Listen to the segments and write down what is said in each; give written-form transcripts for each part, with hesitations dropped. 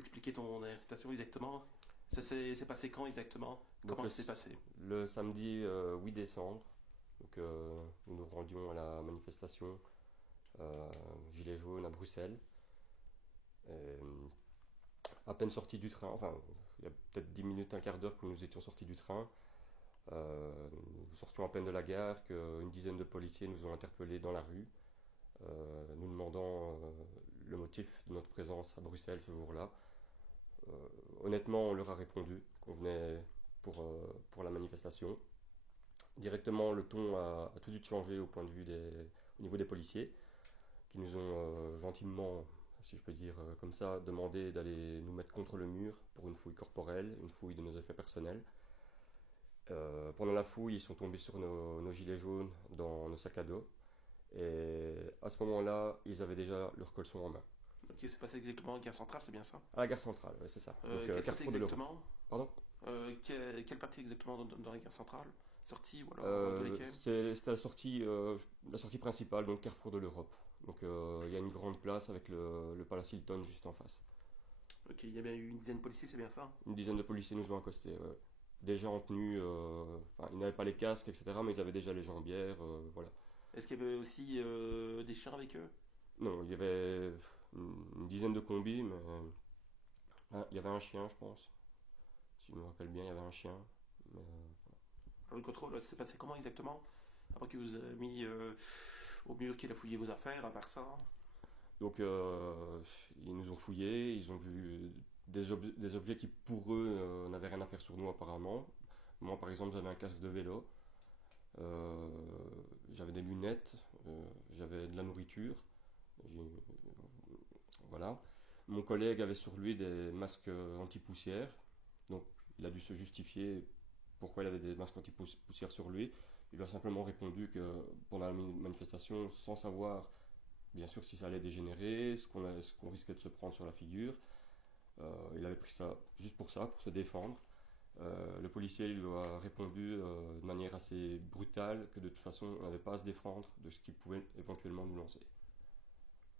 expliquer ton arrestation exactement? C'est passé quand exactement? Donc Comment ça s'est passé? le samedi 8 décembre, donc, nous nous rendions à la manifestation Gilets jaunes à Bruxelles. Et, à peine sortis du train, enfin il y a peut-être 10 minutes, un quart d'heure que nous étions sortis du train, nous sortions à peine de la gare qu'une dizaine de policiers nous ont interpellés dans la rue, nous demandant le motif de notre présence à Bruxelles ce jour-là. Euh, Honnêtement, on leur a répondu qu'on venait pour la manifestation. Directement, le ton a tout de suite changé au niveau des policiers, qui nous ont gentiment, si je peux dire comme ça, demandé d'aller nous mettre contre le mur pour une fouille corporelle, une fouille de nos effets personnels. Pendant la fouille, ils sont tombés sur nos gilets jaunes dans nos sacs à dos. Et à ce moment-là, ils avaient déjà leur caleçon en main. Ok, c'est passé exactement à Gare Centrale, c'est bien ça? À la gare centrale, ouais, c'est ça. Donc, Quelle partie carrefour de l'Europe. exactement? Pardon. Quelle partie exactement dans la Gare Centrale? Sortie ou alors de lesquelles? C'était la sortie principale, donc carrefour de l'Europe. Donc il y a une grande place avec le Palace Hilton juste en face. Ok, il y avait eu une dizaine de policiers, c'est bien ça? Une dizaine de policiers nous ont accostés. Ouais. Déjà en tenue, enfin, ils n'avaient pas les casques, etc., mais ils avaient déjà les jambières, voilà. Est-ce qu'il y avait aussi des chiens avec eux? Non, il y avait une dizaine de combis, mais il y avait un chien, je pense. Si je me rappelle bien, il y avait un chien. Mais, Alors, le contrôle, c'est passé comment exactement? Après qu'il vous a mis au mur, qu'il a fouillé vos affaires, à part ça? donc ils nous ont fouillés, ils ont vu des objets qui pour eux n'avaient rien à faire sur nous apparemment. Moi par exemple j'avais un casque de vélo, euh, j'avais des lunettes, j'avais de la nourriture, j'ai- voilà. Mon collègue avait sur lui des masques anti-poussière, donc il a dû se justifier pourquoi il avait des masques anti-poussière sur lui. Il a simplement répondu que pendant la manifestation, sans savoir bien sûr si ça allait dégénérer, ce qu'on risquait de se prendre sur la figure, il avait pris ça juste pour ça, pour se défendre. Le policier lui a répondu de manière assez brutale que de toute façon on n'avait pas à se défendre de ce qu'il pouvait éventuellement nous lancer.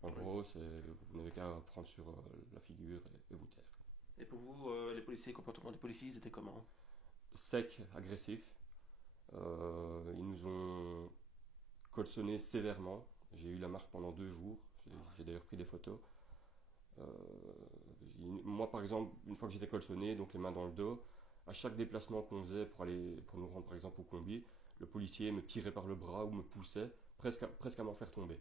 En Oui. gros, vous n'avez qu'à prendre sur la figure et vous taire. Et pour vous, les policiers, le comportement des policiers, ils étaient comment? Sec, agressif, ils nous ont colsonné sévèrement. J'ai eu la marque pendant 2 jours, j'ai d'ailleurs pris des photos. Euh, Moi, par exemple, une fois que j'étais colsonné, donc les mains dans le dos, à chaque déplacement qu'on faisait pour nous rendre par exemple au combi, le policier me tirait par le bras ou me poussait presque à m'en faire tomber.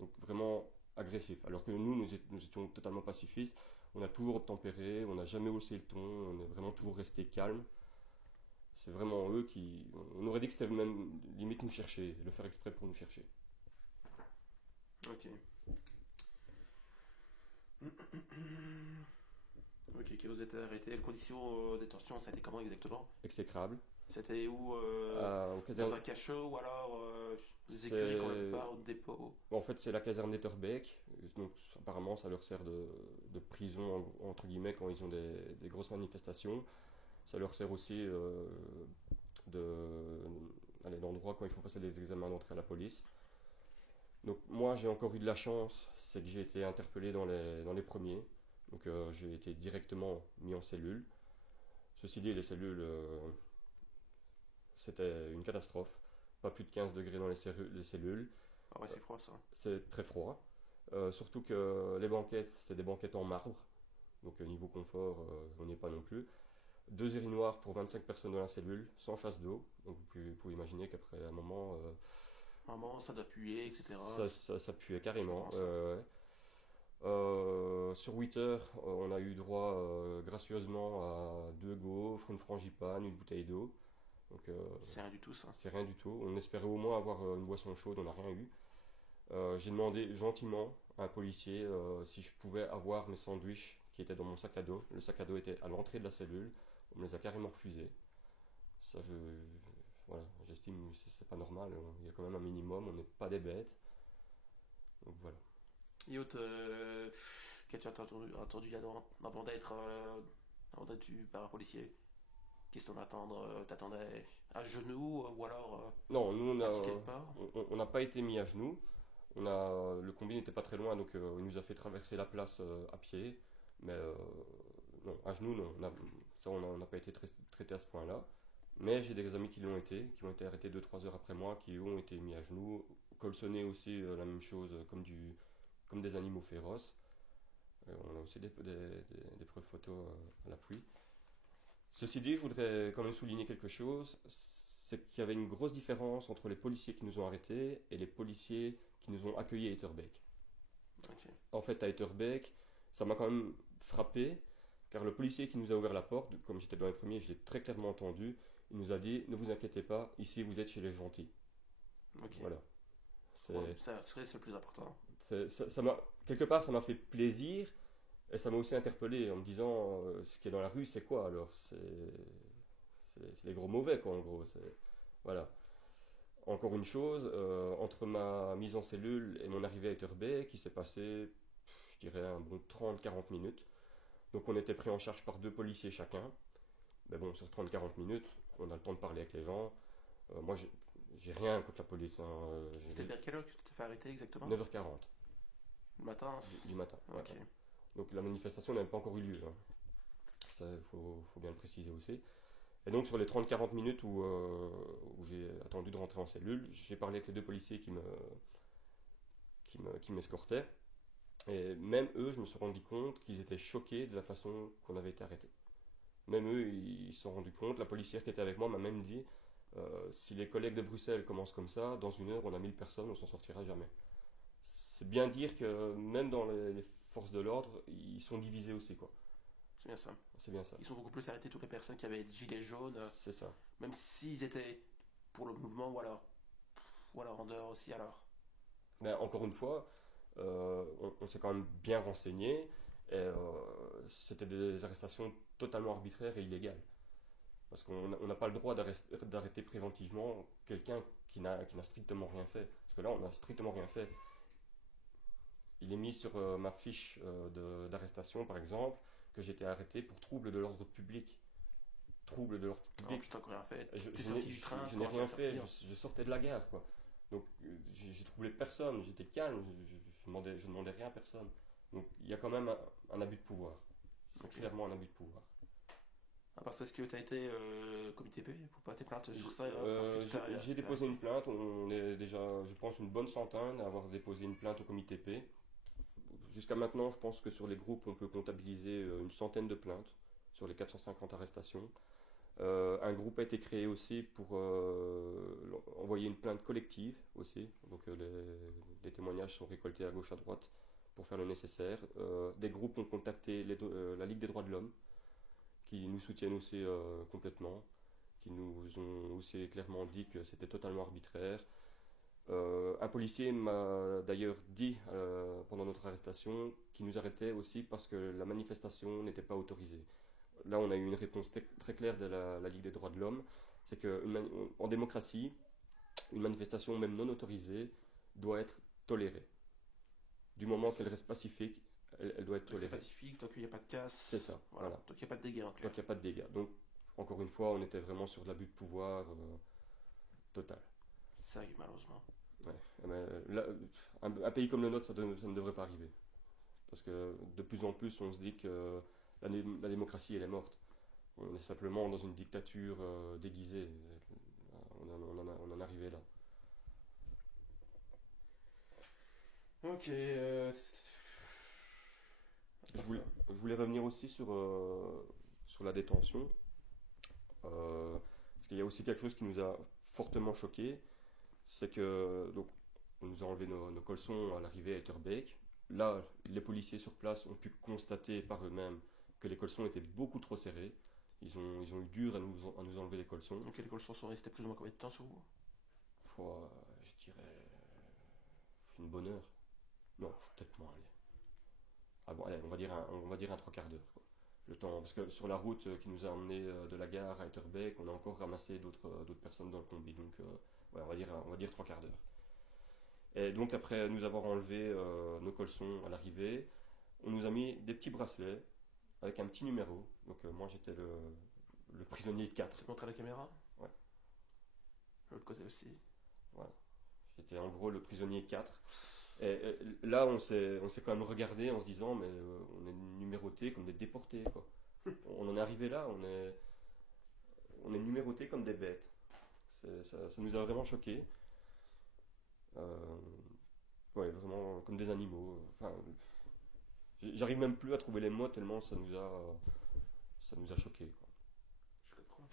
Donc vraiment agressif. Alors que nous étions totalement pacifistes. On a toujours obtempéré, on n'a jamais haussé le ton, on est vraiment toujours resté calme. C'est vraiment eux qui. On aurait dit que c'était même limite nous chercher, le faire exprès pour nous chercher. Ok. Ok, que vous êtes arrêté. Les conditions de détention, ça a été comment exactement? Exécrable. C'était où Au dans caserne. un cachot ou alors des écuries quand même C'est. pas, au dépôt? En fait, c'est la caserne d'Etterbeek. Donc, apparemment, ça leur sert de prison, entre guillemets, quand ils ont des grosses manifestations. Ça leur sert aussi de, d'endroit quand ils font passer des examens d'entrée à la police. Donc, moi, j'ai encore eu de la chance, c'est que j'ai été interpellé dans les premiers. Donc, j'ai été directement mis en cellule. Ceci dit, les cellules, c'était une catastrophe. Pas plus de 15 degrés dans les cellules. Ah ouais, c'est froid ça. C'est très froid. Surtout que les banquettes, c'est des banquettes en marbre. Donc niveau confort, on n'y est pas non plus. Deux urinoirs pour 25 personnes dans la cellule, sans chasse d'eau. Donc vous pouvez imaginer qu'après un moment, Maman, ça doit puer, etc. ça puait carrément. Je pense. Sur 8 heures, on a eu droit gracieusement à deux gaufres, une frangipane, une bouteille d'eau. Donc C'est rien du tout ça. c'est rien du tout. On espérait au moins avoir une boisson chaude, on n'a rien eu. J'ai demandé gentiment à un policier si je pouvais avoir mes sandwichs qui étaient dans mon sac à dos. Le sac à dos était à l'entrée de la cellule. On me les a carrément refusés. Ça, voilà, j'estime que c'est pas normal. Il y a quand même un minimum. On n'est pas des bêtes. Donc voilà. Et autre, qu'as-tu entendu avant d'être tu par un policier? Qu'est-ce qu'on attendre? T'attendais à genoux ou alors Non, nous assis quelque part? on n'a pas été mis à genoux. Le combi n'était pas très loin, donc il nous a fait traverser la place à pied. Mais non, à genoux, non. Ça, on n'a pas été traité à ce point-là. Mais j'ai des amis qui l'ont été, qui ont été arrêtés 2-3 heures après moi, qui eux ont été mis à genoux, colsonnés aussi, la même chose, comme des animaux féroces. On a aussi des preuves photos à l'appui. Ceci dit, je voudrais quand même souligner quelque chose, c'est qu'il y avait une grosse différence entre les policiers qui nous ont arrêtés et les policiers qui nous ont accueillis à Etterbeek. Ok. En fait, à Etterbeek, ça m'a quand même frappé, car le policier qui nous a ouvert la porte, comme j'étais dans les premiers, je l'ai très clairement entendu, il nous a dit, ne vous inquiétez pas, ici vous êtes chez les gentils. Ok. Voilà. Ouais, ça, c'est le plus important. Quelque part, ça m'a fait plaisir, et ça m'a aussi interpellé en me disant, ce qui est dans la rue, c'est quoi alors? C'est les gros mauvais, quoi, en gros. Voilà. Encore une chose, entre ma mise en cellule et mon arrivée à Etterbeek, qui s'est passé, je dirais, un bon 30-40 minutes. Donc on était pris en charge par 2 policiers chacun. Mais bon, sur 30-40 minutes, on a le temps de parler avec les gens. Moi, j'ai rien contre la police. Hein. C'était vers quelle heure que tu t'es fait arrêter exactement? 9h40 Le matin? du matin. Ok. Voilà. Donc la manifestation n'avait pas encore eu lieu. Hein. Ça, faut bien le préciser aussi. Et donc sur les 30-40 minutes où j'ai attendu de rentrer en cellule, j'ai parlé avec les 2 policiers qui m'escortaient. Et même eux, je me suis rendu compte qu'ils étaient choqués de la façon qu'on avait été arrêtés. Même eux, ils se sont rendus compte. La policière qui était avec moi m'a même dit, si les collègues de Bruxelles commencent comme ça, dans 1 heure, on a 1000 personnes, on s'en sortira jamais. C'est bien dire que même dans les forces de l'ordre, ils sont divisés aussi, quoi. C'est bien ça. C'est bien ça. Ils ont beaucoup plus arrêté toutes les personnes qui avaient des gilets jaunes, C'est ça. même s'ils étaient pour le mouvement ou alors en dehors aussi alors. Mais encore une fois, on s'est quand même bien renseigné. Et c'était des arrestations totalement arbitraires et illégales. Parce qu'on n'a pas le droit d'arrêter préventivement quelqu'un qui n'a strictement rien fait. Parce que là, on n'a strictement rien fait. Il est mis sur ma fiche d'arrestation, par exemple, que j'étais arrêté pour trouble de l'ordre public. Trouble de l'ordre Non, public. putain, encore rien fait. Je T'es sorti du train, je n'ai comment rien ça fait, sortir je sortais de la gare, quoi. Donc j'ai troublé personne, j'étais calme, je demandais rien à personne. Donc il y a quand même un abus de pouvoir. C'est Ok. clairement un abus de pouvoir. À part ça, est-ce que t'as été comité P pour pas tes plaintes sur ça parce que tu t'es J'ai déposé une plainte, on est déjà, je pense, une bonne centaine à avoir déposé une plainte au comité P. Jusqu'à maintenant, je pense que sur les groupes, on peut comptabiliser une centaine de plaintes sur les 450 arrestations. Un groupe a été créé aussi pour envoyer une plainte collective aussi. Donc les témoignages sont récoltés à gauche à droite pour faire le nécessaire. Des groupes ont contacté la Ligue des droits de l'homme qui nous soutiennent aussi complètement, qui nous ont aussi clairement dit que c'était totalement arbitraire. Un policier m'a d'ailleurs dit pendant notre arrestation qu'il nous arrêtait aussi parce que la manifestation n'était pas autorisée. Là, on a eu une réponse très claire de la Ligue des droits de l'homme, c'est qu'en démocratie, une manifestation même non autorisée doit être tolérée. Du moment qu'elle reste pacifique, elle doit être C'est tolérée. pacifique, tant qu'il n'y a pas de casse. C'est ça, voilà. Tant qu'il n'y a pas de dégâts en Tant clair. qu'il n'y a pas de dégâts. Donc, encore une fois, on était vraiment sur de l'abus de pouvoir total. Ça arrive malheureusement. Ouais. Mais là, un pays comme le nôtre, ça ne devrait pas arriver. Parce que de plus en plus, on se dit que la démocratie, elle est morte. On est simplement dans une dictature déguisée. On en est arrivé là. Ok. Je voulais revenir aussi sur la détention. Parce qu'il y a aussi quelque chose qui nous a fortement choqué. C'est que donc, on nous a enlevé nos caleçons à l'arrivée à Etterbeek. Là, les policiers sur place ont pu constater par eux-mêmes que les caleçons étaient beaucoup trop serrés. Ils ont eu dur à nous enlever les caleçons. Donc les caleçons sont restés plus ou moins combien de temps sur vous? Je dirais une bonne heure. Non, faut peut-être moins aller. Ah bon, allez, on va dire un 3/4 d'heure, quoi. Le temps, parce que sur la route qui nous a emmené de la gare à Etterbeek, on a encore ramassé d'autres personnes dans le combi. Donc, ouais, on va dire 3/4 d'heure. Et donc, après nous avoir enlevé nos caleçons à l'arrivée, on nous a mis des petits bracelets avec un petit numéro. Donc, moi, j'étais le prisonnier 4. Tu montres à la caméra? Ouais. L'autre côté aussi. Voilà. J'étais en gros le prisonnier 4. Et là, on s'est quand même regardé en se disant, mais on est numérotés comme des déportés, quoi. On en est arrivé là, on est numérotés comme des bêtes. Ça nous a vraiment choqués. Euh, ouais, vraiment comme des animaux. Enfin, j'arrive même plus à trouver les mots tellement ça nous a choqués, quoi. Je comprends.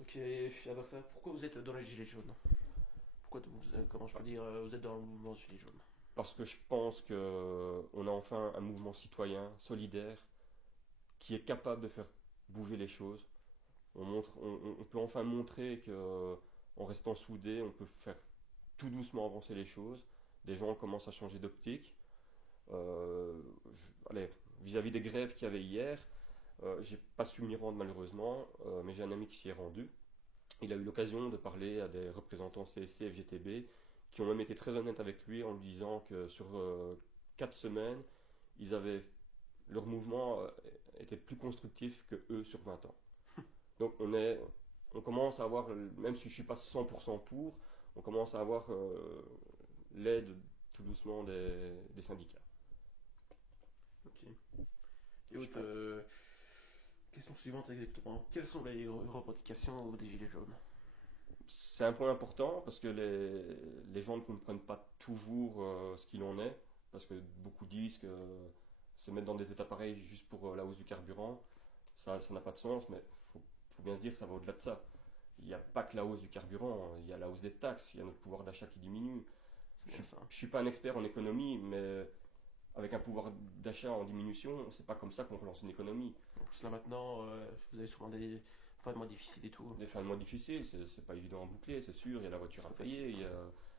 Ok, et à part ça, pourquoi vous êtes dans les Gilets jaunes? Comment je peux dire, vous êtes dans le mouvement Gilets jaunes? Parce que je pense qu'on a enfin un mouvement citoyen, solidaire, qui est capable de faire bouger les choses. On peut enfin montrer que en restant soudés, on peut faire tout doucement avancer les choses. Des gens commencent à changer d'optique. Allez, vis-à-vis des grèves qu'il y avait hier, j'ai pas su m'y rendre malheureusement, mais j'ai un ami qui s'y est rendu. Il a eu l'occasion de parler à des représentants CSC, FGTB, qui ont même été très honnêtes avec lui en lui disant que sur 4 semaines, ils avaient, leur mouvement était plus constructif que eux sur 20 ans. Donc on commence à avoir, même si je ne suis pas 100% pour, on commence à avoir l'aide tout doucement des syndicats. Ok. Et autre, question suivante exactement. Quelles sont les revendications des Gilets jaunes? C'est un point important parce que les gens ne comprennent pas toujours ce qu'il en est, parce que beaucoup disent que se mettre dans des états pareils juste pour la hausse du carburant, ça n'a pas de sens, mais faut bien se dire que ça va au-delà de ça. Il n'y a pas que la hausse du carburant, il y a la hausse des taxes, il y a notre pouvoir d'achat qui diminue. C'est Je bien ne ça. suis pas un expert en économie, mais avec un pouvoir d'achat en diminution, c'est pas comme ça qu'on relance une économie. En plus là maintenant, vous avez sûrement des fins de mois difficiles et tout. Des fins de mois difficiles, c'est pas évident à boucler, c'est sûr, il y a la voiture C'est à pas payer, facile. il y a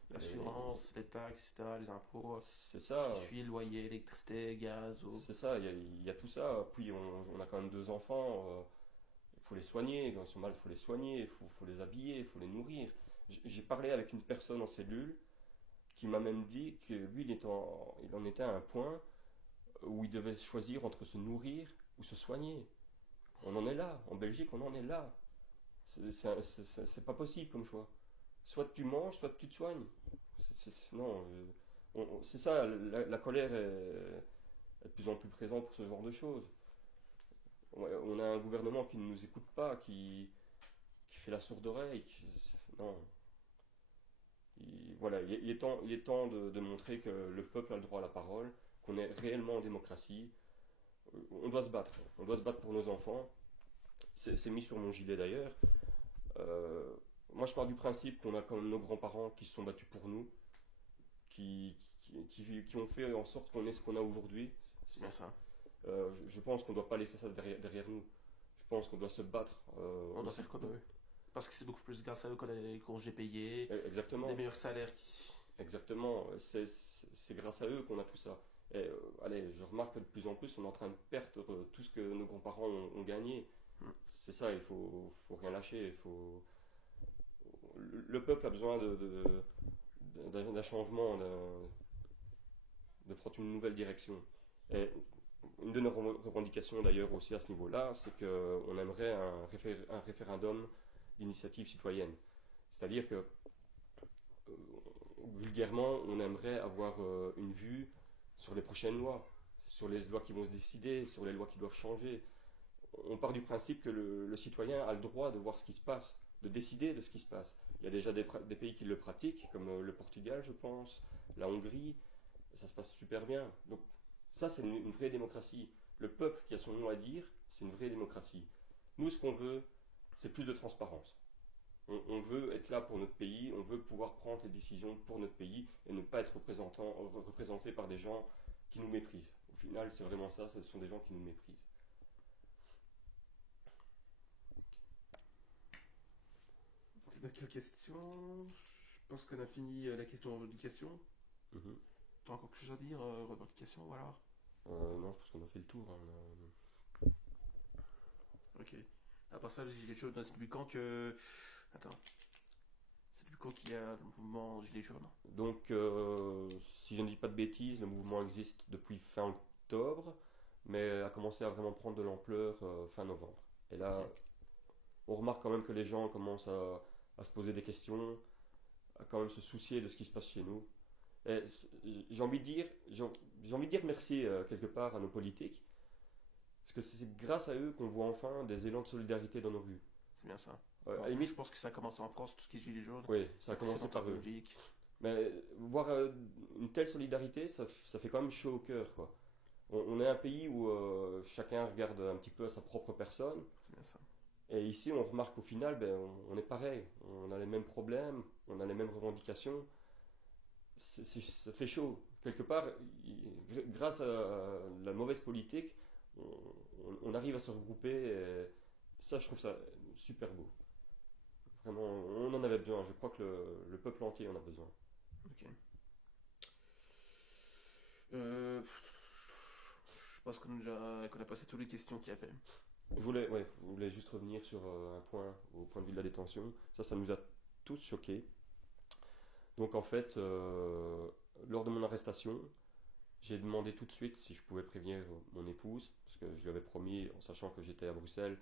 L'assurance, les taxes, etc., les impôts, c'est tout ce ça, qui suit, le loyer, l'électricité, gaz, eau. c'est ça, il y a tout ça. Puis on a quand même 2 enfants, il faut les soigner, quand ils sont malades, il faut les soigner, il faut les habiller, il faut les nourrir. J'ai parlé avec une personne en cellule qui m'a même dit que lui, il en était à un point où il devait choisir entre se nourrir ou se soigner. On en est là, en Belgique, on en est là. C'est pas possible comme choix. Soit tu manges, soit tu te soignes. Non, c'est ça, la colère est de plus en plus présente pour ce genre de choses. On a un gouvernement qui ne nous écoute pas, qui fait la sourde oreille. Non. Voilà, il est temps de montrer que le peuple a le droit à la parole, qu'on est réellement en démocratie. On doit se battre. On doit se battre pour nos enfants. C'est mis sur mon gilet d'ailleurs. Euh, Moi, je pars du principe qu'on a quand même nos grands-parents qui se sont battus pour nous, qui ont fait en sorte qu'on ait ce qu'on a aujourd'hui. C'est bien ça. Je pense qu'on ne doit pas laisser ça derrière nous. Je pense qu'on doit se battre. On doit faire comme eux. Parce que c'est beaucoup plus grâce à eux qu'on a les congés payés, Exactement. des meilleurs salaires qui. Exactement. C'est grâce à eux qu'on a tout ça. Et, allez, je remarque que de plus en plus, on est en train de perdre tout ce que nos grands-parents ont gagné. Hmm. C'est ça, il faut rien lâcher. Le peuple a besoin d'un changement, de prendre une nouvelle direction. Et une de nos revendications d'ailleurs aussi à ce niveau-là, c'est qu'on aimerait un référendum d'initiative citoyenne. C'est-à-dire que, vulgairement, on aimerait avoir une vue sur les prochaines lois, sur les lois qui vont se décider, sur les lois qui doivent changer. On part du principe que le citoyen a le droit de voir ce qui se passe, de décider de ce qui se passe. Il y a déjà des pays qui le pratiquent, comme le Portugal, je pense, la Hongrie, et ça se passe super bien. Donc ça, c'est une vraie démocratie. Le peuple qui a son mot à dire, c'est une vraie démocratie. Nous, ce qu'on veut, c'est plus de transparence. On veut être là pour notre pays, on veut pouvoir prendre les décisions pour notre pays et ne pas être représenté par des gens qui nous méprisent. Au final, c'est vraiment ça, ce sont des gens qui nous méprisent. C'est dans quelle question? Je pense qu'on a fini la question revendication. Mhm. T'as encore quelque chose à dire, revendication ou alors? Non, je pense qu'on a fait le tour, hein. Ok. À part ça, les Gilets jaunes, c'est depuis quand que. Attends. C'est depuis quand qu'il y a le mouvement Gilets jaunes? Donc, si je ne dis pas de bêtises, le mouvement existe depuis fin octobre, mais a commencé à vraiment prendre de l'ampleur fin novembre. Et là, Ok. on remarque quand même que les gens commencent à se poser des questions, à quand même se soucier de ce qui se passe chez nous. Et j'ai envie de dire, j'ai envie de dire merci quelque part à nos politiques, parce que c'est grâce à eux qu'on voit enfin des élans de solidarité dans nos rues. C'est bien ça. À la Ouais, limite, je pense que ça a commencé en France, tout ce qui est gilets jaunes. oui, ça a Après, commencé c'est monté en par eux. Belgique. Mais voir une telle solidarité, ça fait quand même chaud au cœur, quoi. On est un pays où chacun regarde un petit peu à sa propre personne. C'est bien ça. Et ici, on remarque qu'au final, ben, on est pareil. On a les mêmes problèmes, on a les mêmes revendications. Ça fait chaud. Quelque part, grâce à la mauvaise politique, on arrive à se regrouper. Et ça, je trouve ça super beau. Vraiment, on en avait besoin. Je crois que le peuple entier en a besoin. Ok. Je pense qu'on a passé toutes les questions qu'il y avait. Je voulais juste revenir sur un point, au point de vue de la détention. Ça nous a tous choqués. Donc en fait, lors de mon arrestation, j'ai demandé tout de suite si je pouvais prévenir mon épouse, parce que je lui avais promis, en sachant que j'étais à Bruxelles,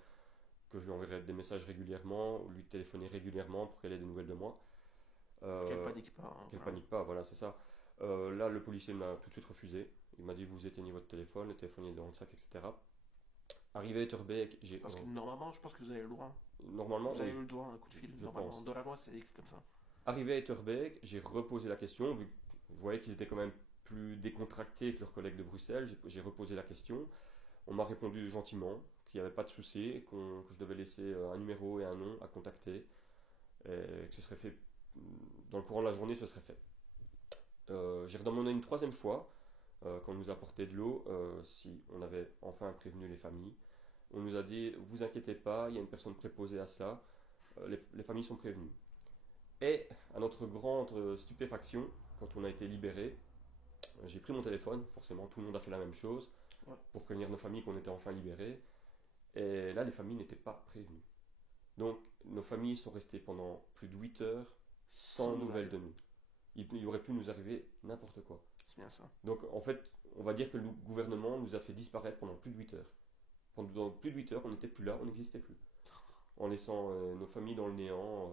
que je lui enverrais des messages régulièrement, ou lui téléphoner régulièrement pour qu'elle ait des nouvelles de moi. Qu'elle panique pas. Hein, Qu'elle voilà. panique pas, voilà, c'est ça. Là, le policier m'a tout de suite refusé. Il m'a dit vous éteignez votre téléphone, le téléphone est dans le sac, etc. Arrivé à Etterbeek, Parce que normalement, je pense que vous avez le droit. normalement, Vous avez oui, eu le droit à un coup de fil. je Normalement, pense. dans la loi, c'est écrit comme ça. Arrivé à Etterbeek, j'ai reposé la question, vu que je voyais qu'ils étaient quand même plus décontractés que leurs collègues de Bruxelles, j'ai reposé la question. On m'a répondu gentiment qu'il n'y avait pas de souci, que je devais laisser un numéro et un nom à contacter, et que ce serait fait dans le courant de la journée, ce serait fait. J'ai redemandé une troisième fois, quand on nous a apporté de l'eau, si on avait enfin prévenu les familles. On nous a dit, vous inquiétez pas, il y a une personne préposée à ça, les familles sont prévenues. Et à notre grande stupéfaction, quand on a été libéré, j'ai pris mon téléphone, forcément tout le monde a fait la même chose, Ouais. pour prévenir nos familles qu'on était enfin libérés. Et là, les familles n'étaient pas prévenues. Donc, nos familles sont restées pendant plus de 8 heures sans nouvelles de nous. Il aurait pu nous arriver n'importe quoi. C'est bien ça. Donc, en fait, on va dire que le gouvernement nous a fait disparaître pendant plus de 8 heures. Pendant plus de 8 heures, on n'était plus là, on n'existait plus. En laissant nos familles dans le néant,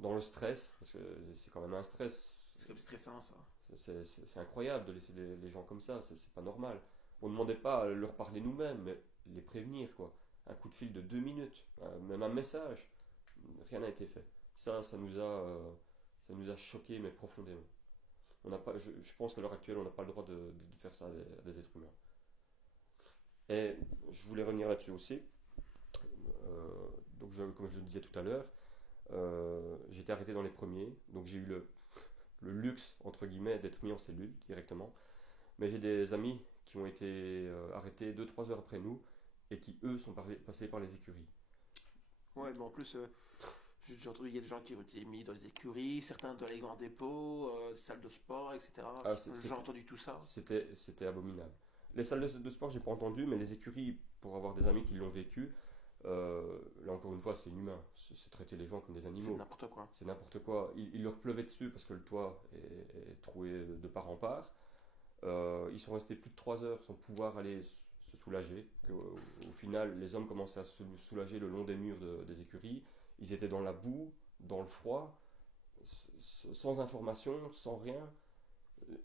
dans le stress, parce que c'est quand même un stress. C'est comme stressant, ça. C'est incroyable de laisser les gens comme ça, c'est pas normal. On ne demandait pas à leur parler nous-mêmes, mais les prévenir, quoi. Un coup de fil de 2 minutes, même un message, rien n'a été fait. Ça nous a choqués, mais profondément. On n'a pas, je pense qu'à l'heure actuelle, on n'a pas le droit de faire ça à des êtres humains. Et je voulais revenir là-dessus aussi. Donc, comme je le disais tout à l'heure, j'ai été arrêté dans les premiers, donc j'ai eu le luxe, entre guillemets, d'être mis en cellule directement. Mais j'ai des amis qui ont été arrêtés 2-3 heures après nous et qui, eux, sont passés par les écuries. Ouais, mais en plus, j'ai entendu, il y a des gens qui ont été mis dans les écuries, certains dans les grands dépôts, salles de sport, etc. Ah, J'ai entendu tout ça. C'était abominable. Les salles de sport, j'ai pas entendu, mais les écuries, pour avoir des amis qui l'ont vécu, là encore une fois, c'est inhumain. C'est traiter les gens comme des C'est animaux. n'importe quoi. C'est n'importe quoi. Il leur pleuvait dessus parce que le toit est troué de part en part. Ils sont restés plus de 3 heures sans pouvoir aller se soulager. Au final, les hommes commençaient à se soulager le long des murs des écuries. Ils étaient dans la boue, dans le froid, sans information, sans rien.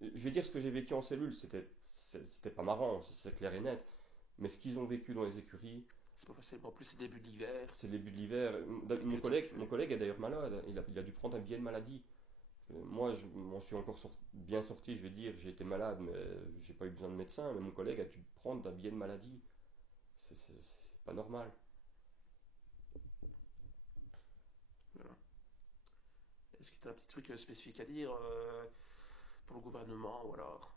Je vais dire ce que j'ai vécu en cellule, c'était pas marrant, c'est clair et net. Mais ce qu'ils ont vécu dans les écuries, C'est pas facile. En plus, c'est début d'hiver. c'est le début de l'hiver. Mon collègue est d'ailleurs malade. Il a dû prendre un billet de maladie. Moi, je m'en suis encore bien sorti, je vais dire. J'ai été malade, mais j'ai pas eu besoin de médecin. Mais mon collègue a dû prendre un billet de maladie. C'est pas normal. Voilà. Est-ce que tu as un petit truc spécifique à dire pour le gouvernement ou alors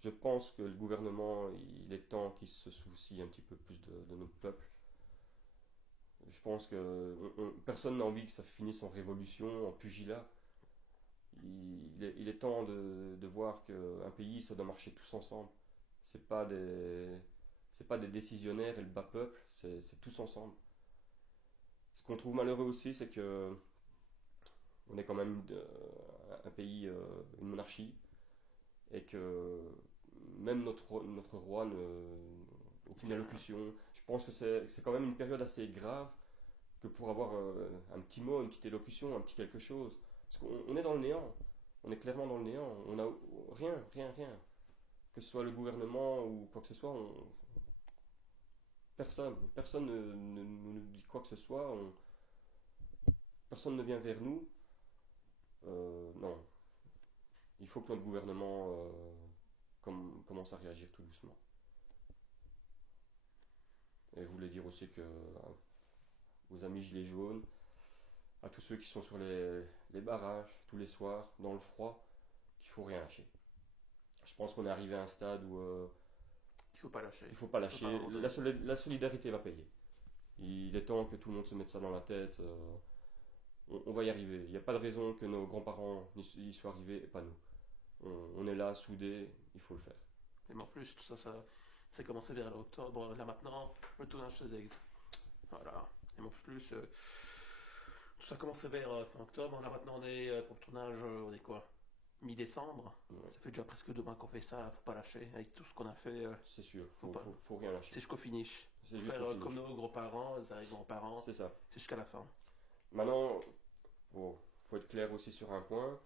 Je pense que le gouvernement, il est temps qu'il se soucie un petit peu plus de notre peuple. Je pense que personne n'a envie que ça finisse en révolution, en pugilat. Il est temps de voir qu'un pays, ça doit marcher tous ensemble. C'est pas des décisionnaires et le bas peuple, c'est tous ensemble. Ce qu'on trouve malheureux aussi, c'est que on est quand même un pays, une monarchie, et que même notre roi n'a aucune allocution. Je pense que c'est quand même une période assez grave que pour avoir un petit mot, une petite élocution, un petit quelque chose. Parce qu'on est dans le néant. On est clairement dans le néant. On n'a rien, rien, rien. Que ce soit le gouvernement ou quoi que ce soit, personne ne nous dit quoi que ce soit. Personne ne vient vers nous. Non. Il faut que notre gouvernement commence à réagir tout doucement. Et je voulais dire aussi que aux amis gilets jaunes, à tous ceux qui sont sur les barrages tous les soirs, dans le froid, qu'il faut rien lâcher. Je pense qu'on est arrivé à un stade où Il faut pas lâcher. il faut pas lâcher. La solidarité va payer. Il est temps que tout le monde se mette ça dans la tête. On va y arriver. Il n'y a pas de raison que nos grands-parents y soient arrivés et pas nous. On est là, soudés, il faut le faire. Et en plus, tout ça commencé vers octobre. Là maintenant, le tournage des eggs. Voilà. Et en plus, tout ça commençait vers fin octobre. Là maintenant, on est pour le tournage, on est quoi? Mi-décembre. Ouais. Ça fait déjà presque 2 mois qu'on fait ça. Faut pas lâcher. Avec tout ce qu'on a fait, C'est sûr, Faut faut rien lâcher. c'est jusqu'au finish. C'est Faut juste faire au finish. comme nos grands-parents, les grands-parents. C'est ça. C'est jusqu'à la fin. Maintenant, faut être clair aussi sur un point.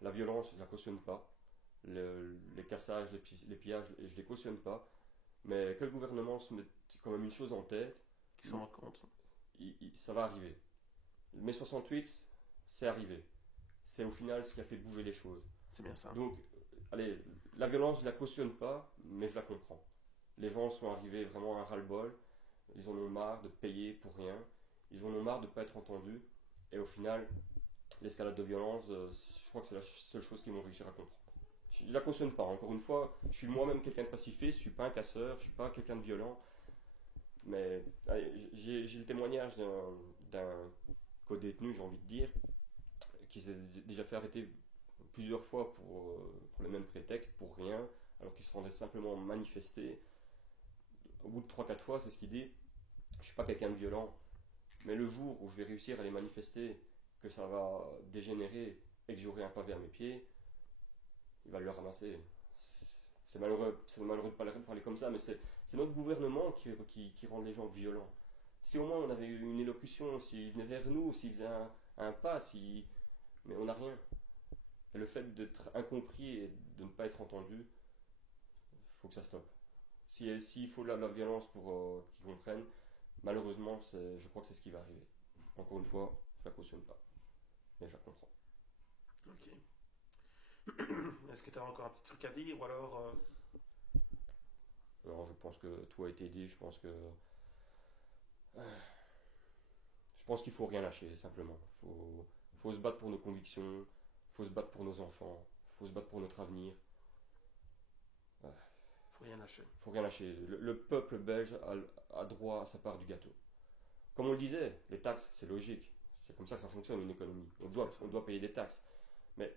La violence, je la cautionne pas. Les cassages, les pillages, je les cautionne pas. Mais que le gouvernement se mette quand même une chose en tête, Qui s'en rendent compte. ça va arriver. Mai 68, c'est arrivé. C'est au final ce qui a fait bouger les choses. C'est bien ça. Donc, allez, la violence, je la cautionne pas, mais je la comprends. Les gens sont arrivés vraiment à un ras-le-bol. Ils en ont marre de payer pour rien. Ils en ont marre de ne pas être entendus. Et au final, l'escalade de violence, je crois que c'est la seule chose qu'ils vont réussir à comprendre. Je ne la cautionne pas. Encore une fois, je suis moi-même quelqu'un de pacifiste. Je ne suis pas un casseur. Je ne suis pas quelqu'un de violent. Mais allez, j'ai le témoignage d'un co-détenu, j'ai envie de dire, qui s'est déjà fait arrêter plusieurs fois pour le même prétexte, pour rien, alors qu'il se rendait simplement manifester. Au bout de 3-4 fois, c'est ce qu'il dit, je suis pas quelqu'un de violent, mais le jour où je vais réussir à aller manifester, que ça va dégénérer et que j'aurai un pavé à mes pieds, il va le ramasser. C'est malheureux de parler comme ça, mais c'est notre gouvernement qui rend les gens violents. Si au moins on avait une élocution, s'il venait vers nous, s'il faisait un pas, mais on n'a rien. Et le fait d'être incompris et de ne pas être entendu, il faut que ça stoppe. S'il faut la violence pour qu'ils comprennent, malheureusement, je crois que c'est ce qui va arriver. Encore une fois, je la cautionne pas, mais je la comprends. Ok. Est-ce que tu as encore un petit truc à dire ou alors Alors, je pense que tout a été dit. Je pense qu'il faut rien lâcher, simplement. Faut se battre pour nos convictions, faut se battre pour nos enfants, faut se battre pour notre avenir. faut rien lâcher? Faut rien lâcher. Le peuple belge a droit à sa part du gâteau. Comme on le disait, les taxes, c'est logique. C'est comme ça que ça fonctionne une économie. On doit payer des taxes. Mais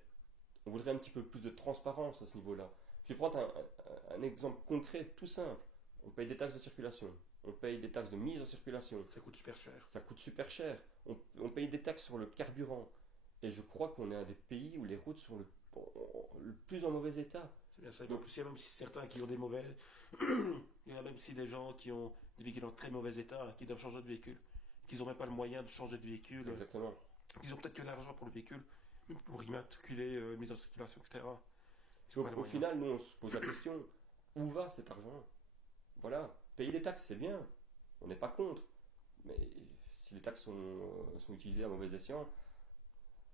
on voudrait un petit peu plus de transparence à ce niveau-là. Je vais prendre un exemple concret, tout simple. On paye des taxes de circulation. On paye des taxes de mise en circulation. Ça coûte super cher. Ça coûte super cher. On paye des taxes sur le carburant. Et je crois qu'on est un des pays où les routes sont le plus en mauvais état. C'est bien ça. Donc, il y a même si certains qui ont des mauvais. Il y en a même si des gens qui ont des véhicules en très mauvais état, qui doivent changer de véhicule, qu'ils n'ont même pas le moyen de changer de véhicule, Exactement. qu'ils ont peut-être que l'argent pour le véhicule, même pour immatriculer, mise en circulation, etc. Donc, au final, nous, on se pose la question, où va cet argent? Voilà, payer des taxes, c'est bien. On n'est pas contre. Mais si les taxes sont utilisées à mauvais escient,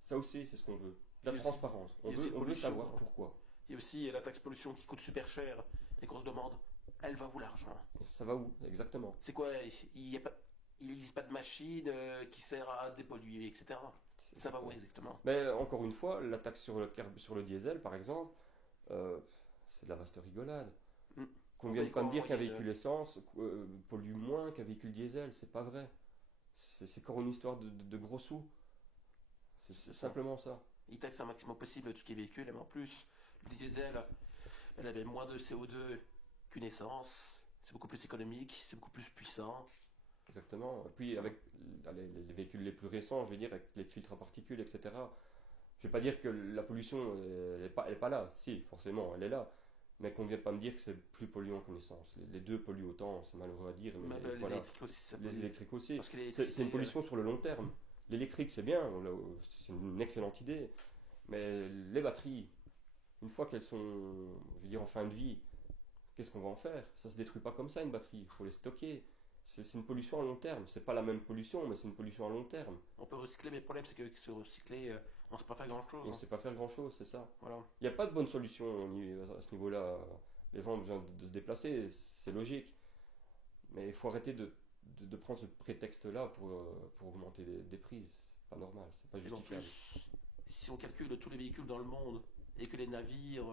ça aussi, c'est ce qu'on veut. De la transparence. On veut savoir pourquoi. Il y a aussi la taxe pollution qui coûte super cher et qu'on se demande, elle va où l'argent? Ça va où, exactement? C'est quoi? Il n'existe pas de machine qui sert à dépolluer, etc. Ça va où exactement? Mais encore une fois, la taxe sur le diesel, par exemple, c'est de la vaste rigolade. Qu'on vienne pas me dire qu'un véhicule essence pollue moins qu'un véhicule diesel, c'est pas vrai. C'est encore une histoire de gros sous. C'est simplement ça. Ils taxent un maximum possible tout ce qui est véhicule, mais en plus, le diesel, elle avait moins de CO2 qu'une essence. C'est beaucoup plus économique, c'est beaucoup plus puissant. Exactement. Et puis avec les véhicules les plus récents, je veux dire, avec les filtres à particules, etc. Je vais pas dire que la pollution elle est pas là. Si, forcément, elle est là. Mais qu'on ne vienne pas me dire que c'est plus polluant qu'une essence. Les deux polluent autant, c'est malheureux à dire. Mais les voilà. électriques aussi, ça Les électriques aussi. Parce que C'est une pollution sur le long terme. L'électrique, c'est bien, c'est une excellente idée, mais les batteries, une fois qu'elles sont, je veux dire, en fin de vie, qu'est-ce qu'on va en faire? Ça se détruit pas comme ça, une batterie, il faut les stocker. C'est une pollution à long terme. C'est pas la même pollution, mais c'est une pollution à long terme. On peut recycler, mais le problème c'est que se recycler, on ne sait pas faire grand chose. On ne sait pas faire grand-chose, c'est ça. Voilà. Il n'y a pas de bonne solution à ce niveau-là. Les gens ont besoin de se déplacer, c'est logique. Mais il faut arrêter de prendre ce prétexte-là pour augmenter des prix. C'est pas normal, c'est pas Et en justifiable. plus, si on calcule tous les véhicules dans le monde et que les navires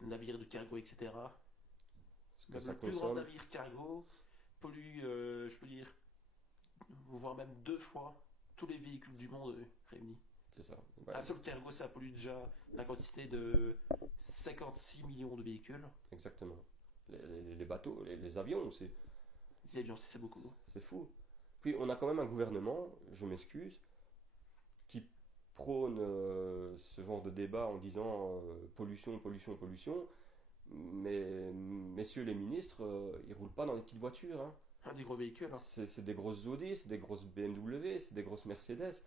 de cargo, etc., Parce que même ça le plus grand consomme, navire cargo pollue, je peux dire, voire même 2 fois tous les véhicules du monde réunis. c'est ça. Ouais, Un seul cargo, ça pollue déjà la quantité de 56 millions de véhicules. exactement. Les bateaux, les avions, Les avions, c'est beaucoup. c'est fou. Puis on a quand même un gouvernement, je m'excuse, qui prône ce genre de débat en disant pollution, pollution, pollution. Mais messieurs les ministres, ils roulent pas dans des petites voitures, hein. Un des gros véhicules. Hein. C'est des grosses Audi, c'est des grosses BMW, c'est des grosses Mercedes.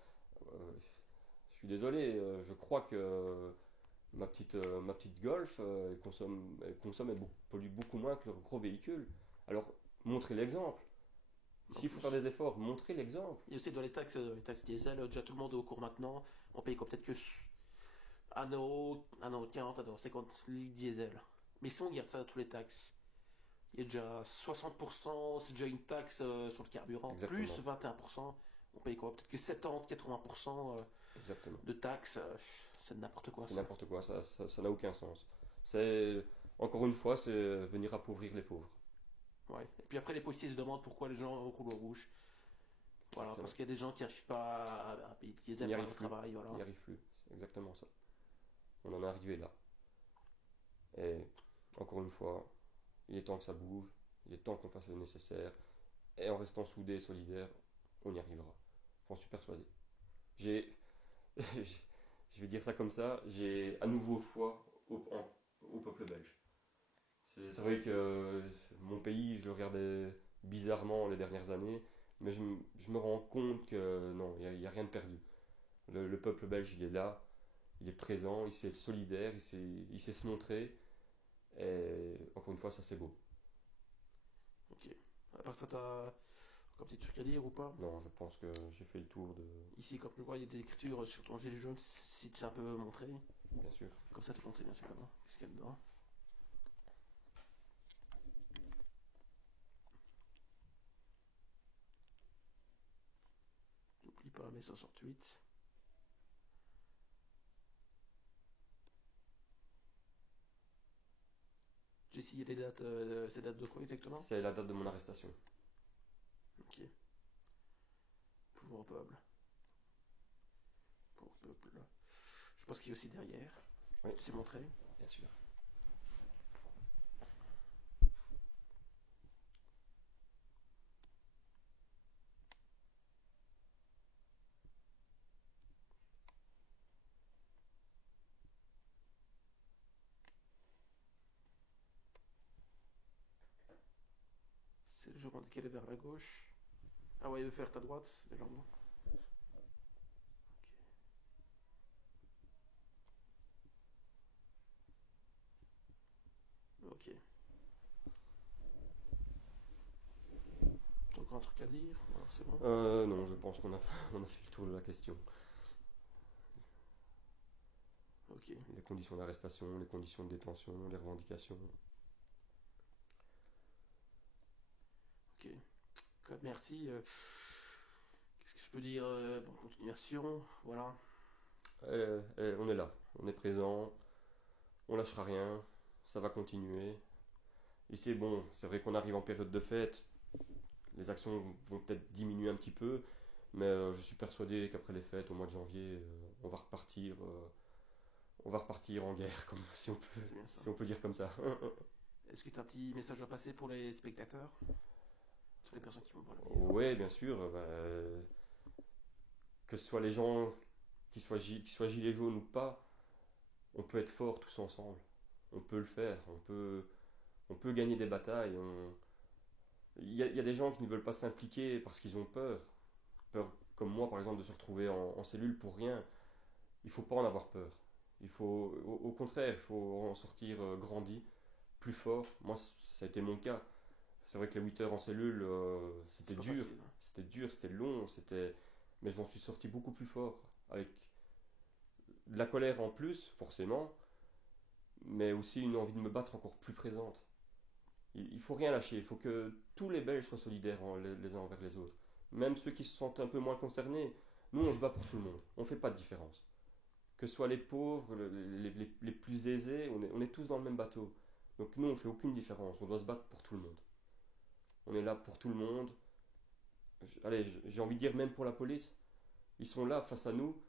Je suis désolé, je crois que ma petite Golf, elle pollue beaucoup moins que le gros véhicule. Alors, montrez l'exemple. S'il faut faire des efforts, montrez l'exemple. Il y a aussi dans les taxes diesel, déjà tout le monde est au cours maintenant. On paye quoi peut-être que 1 euro, 1,40 €, 1,50 € litre diesel. Mais si on regarde ça dans tous les taxes, il y a déjà 60%, c'est déjà une taxe sur le carburant, Exactement. plus 21%. On paye quoi peut-être que 70, 80% Exactement. de taxes. C'est n'importe quoi C'est ça. n'importe quoi, ça n'a aucun sens. Encore une fois, c'est venir appauvrir les pauvres. Ouais. Et puis après, les policiers se demandent pourquoi les gens roulent au rouge. Voilà, Exactement. parce qu'il y a des gens qui n'arrivent pas à payer le Ils diesel n'y pour arrivent le plus. travail. Voilà. Il n'y arrive plus. C'est exactement ça. On en est arrivé là. Et encore une fois, il est temps que ça bouge. Il est temps qu'on fasse le nécessaire. Et en restant soudés et solidaires, on y arrivera. J'en suis persuadé. J'ai, je vais dire ça comme ça, j'ai à nouveau foi au peuple belge. C'est vrai que mon pays, je le regardais bizarrement les dernières années, mais je me rends compte que non, il y a rien de perdu. Le peuple belge, il est là, il est présent, il sait être solidaire, il sait se montrer. Et encore une fois, ça c'est beau. Ok. À part ça, t'as encore un petit truc à dire ou pas? Non, je pense que j'ai fait le tour de. Ici, comme tu vois, il y a des écritures sur ton gilet jaune, si tu sais un peu montrer. Bien sûr. Comme ça, tout le monde sait bien c'est comment. Qu'est-ce qu'il y a dedans? N'oublie pas mai 68. J'ai essayé les dates, ces dates de quoi exactement? C'est la date de mon arrestation. Ok. Pour peuple. Pour peuple. Je pense qu'il y a aussi derrière. Oui, Tu sais montrer? bien sûr. C'est légèrement décalé vers la gauche. Ah ouais, il veut faire ta droite, légèrement. Ok. T'as encore un truc à dire? Alors c'est bon. Non, je pense qu'on a, on a fait le tour de la question. Ok. Les conditions d'arrestation, les conditions de détention, les revendications. Ok. Merci. Qu'est-ce que je peux dire? Bonne continuation. Voilà. On est là, on est présent, on lâchera rien, ça va continuer. Ici, bon, c'est vrai qu'on arrive en période de fête, les actions vont peut-être diminuer un petit peu, mais je suis persuadé qu'après les fêtes, au mois de janvier, on va repartir en guerre, comme, si on peut, C'est bien ça. si on peut dire comme ça. Est-ce que tu as un petit message à passer pour les spectateurs? Sur les personnes qui vont voir la vidéo? Oui, bien sûr, que ce soit les gens qui soient gilets jaunes ou pas, on peut être forts tous ensemble. On peut le faire, on peut gagner des batailles. Il y a des gens qui ne veulent pas s'impliquer parce qu'ils ont peur. Peur comme moi par exemple, de se retrouver en cellule pour rien, il faut pas en avoir peur. Au contraire, il faut en sortir grandi, plus fort. Moi, ça a été mon cas. C'est vrai que les 8 heures en cellule, C'est pas facile, hein. c'était dur, c'était long, mais je m'en suis sorti beaucoup plus fort, avec de la colère en plus, forcément, mais aussi une envie de me battre encore plus présente. Il faut rien lâcher, il faut que tous les Belges soient solidaires les uns envers les autres. Même ceux qui se sentent un peu moins concernés, nous on se bat pour tout le monde, on ne fait pas de différence. Que ce soit les pauvres, les plus aisés, on est tous dans le même bateau. Donc nous on ne fait aucune différence, on doit se battre pour tout le monde. On est là pour tout le monde. Allez, j'ai envie de dire même pour la police. Ils sont là face à nous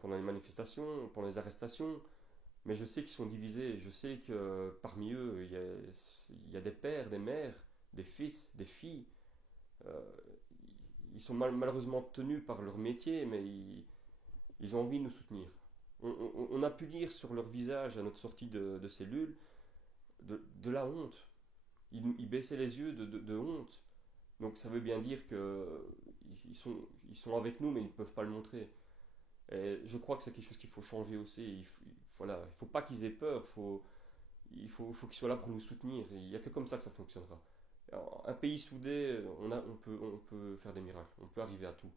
pendant les manifestations, pendant les arrestations. Mais je sais qu'ils sont divisés. Je sais que parmi eux, il y a des pères, des mères, des fils, des filles. Euh, Ils sont malheureusement tenus par leur métier, mais ils ont envie de nous soutenir. On a pu lire sur leur visage à notre sortie de cellule de la honte. Ils baissaient les yeux de honte. Donc ça veut bien dire que ils sont avec nous, mais ils ne peuvent pas le montrer. Et je crois que c'est quelque chose qu'il faut changer aussi. Voilà, il ne faut pas qu'ils aient peur. Faut qu'ils soient là pour nous soutenir. Et il n'y a que comme ça que ça fonctionnera. Alors, un pays soudé, on peut faire des miracles. On peut arriver à tout.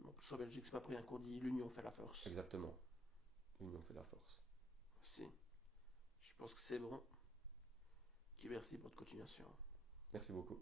Donc, en Belgique, c'est pas pour rien qu'on dit l'union fait la force. Exactement. L'union fait la force. Si. Je pense que c'est bon. Qui merci pour votre continuation. Merci beaucoup.